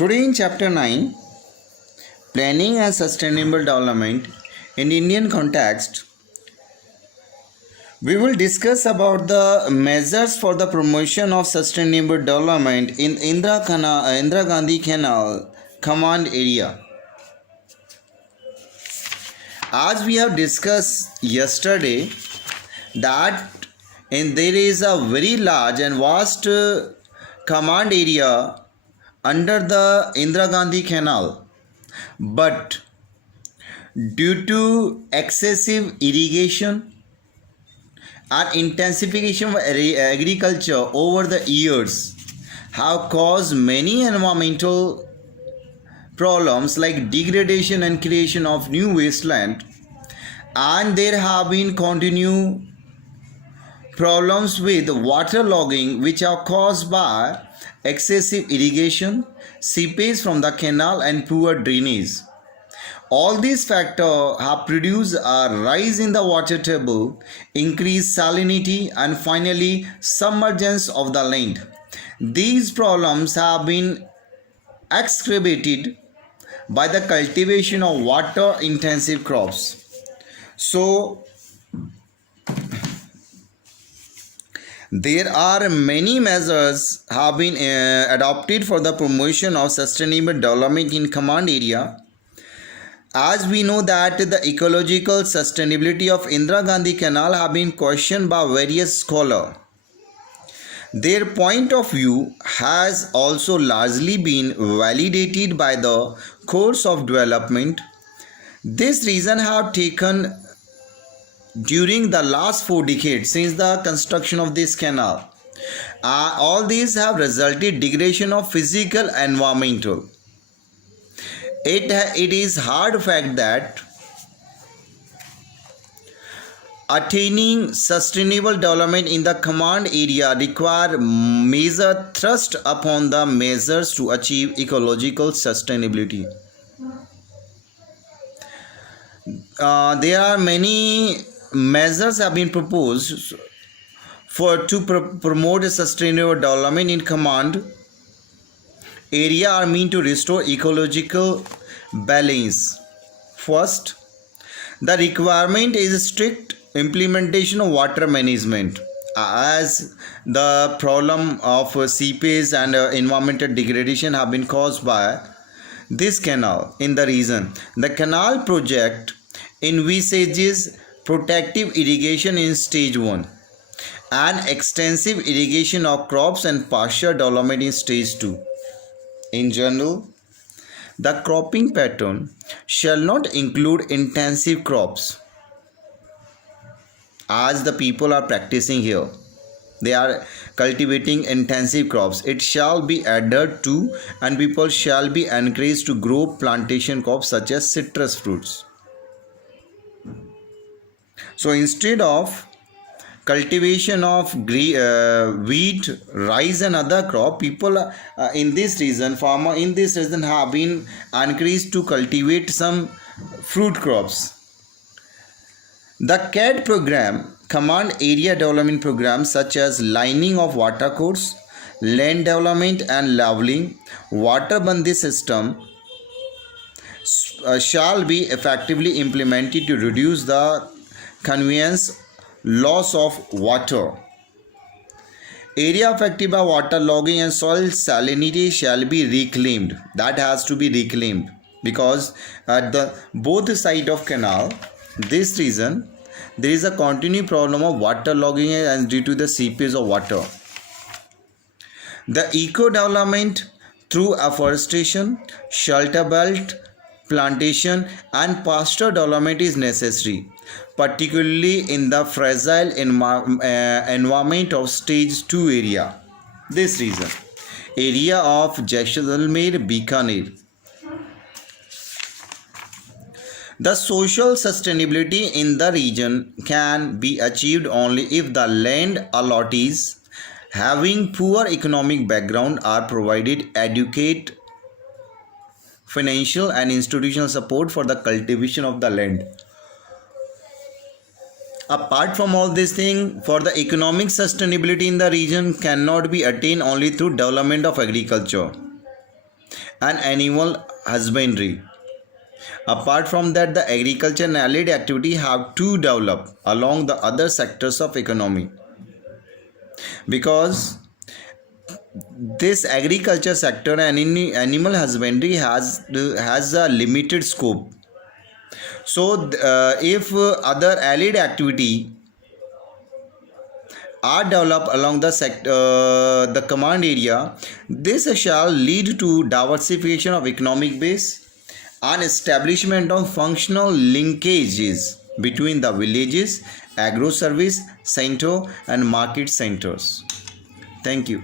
Today in chapter 9, Planning and Sustainable Development in Indian context, we will discuss about the measures for the promotion of sustainable development in Indira Gandhi Canal command area. As we have discussed yesterday that there is a very large and vast command area under the Indira Gandhi Canal, but due to excessive irrigation and intensification of agriculture over the years have caused many environmental problems like degradation and creation of new wasteland, and there have been continued problems with waterlogging which are caused by excessive irrigation, seepage from the canal and poor drainage. All these factors have produced a rise in the water table, increased salinity and finally submergence of the land. These problems have been exacerbated by the cultivation of water intensive crops. So there are many measures have been adopted for the promotion of sustainable development in command area. As we know that the ecological sustainability of Indira Gandhi Canal have been questioned by various scholars. Their point of view has also largely been validated by the course of development. This reason have taken during the last 4 decades since the construction of this canal. All these have resulted degradation of physical and environmental. It is hard fact that attaining sustainable development in the command area require major thrust upon the measures to achieve ecological sustainability. There are many measures have been proposed to promote a sustainable development in command area are meant to restore ecological balance. First, the requirement is strict implementation of water management, as the problem of seepage and environmental degradation have been caused by this canal in the region. The canal project envisages protective irrigation in stage 1 and extensive irrigation of crops and pasture development in stage 2. In general, the cropping pattern shall not include intensive crops, as the people are practicing here. They are cultivating intensive crops. It shall be adhered to, and people shall be encouraged to grow plantation crops such as citrus fruits. So instead of cultivation of wheat, rice and other crop, people in this region, farmer in this region have been encouraged to cultivate some fruit crops. The CAD program, Command Area Development Program, such as lining of watercourse, land development and leveling, waterbandi system shall be effectively implemented to reduce the conveyance loss of water. Area affected by water logging and soil salinity shall be reclaimed. That has to be reclaimed because at the both side of canal, this region, there is a continued problem of water logging and due to the seepage of water. The eco development through afforestation, shelter belt, plantation and pasture development is necessary, particularly in the fragile environment of stage 2 area. This region, area of Jaisalmer, Bikaner. The social sustainability in the region can be achieved only if the land allottees having poor economic background are provided adequate financial and institutional support for the cultivation of the land. Apart from all this thing, for the economic sustainability in the region cannot be attained only through development of agriculture. and animal husbandry. Apart from that, the agriculture and allied activity have to develop along the other sectors of economy, because this agriculture sector and animal husbandry has a limited scope. So if other allied activity are developed along the command area, this shall lead to diversification of economic base and establishment of functional linkages between the villages, agro service center and market centers. Thank you.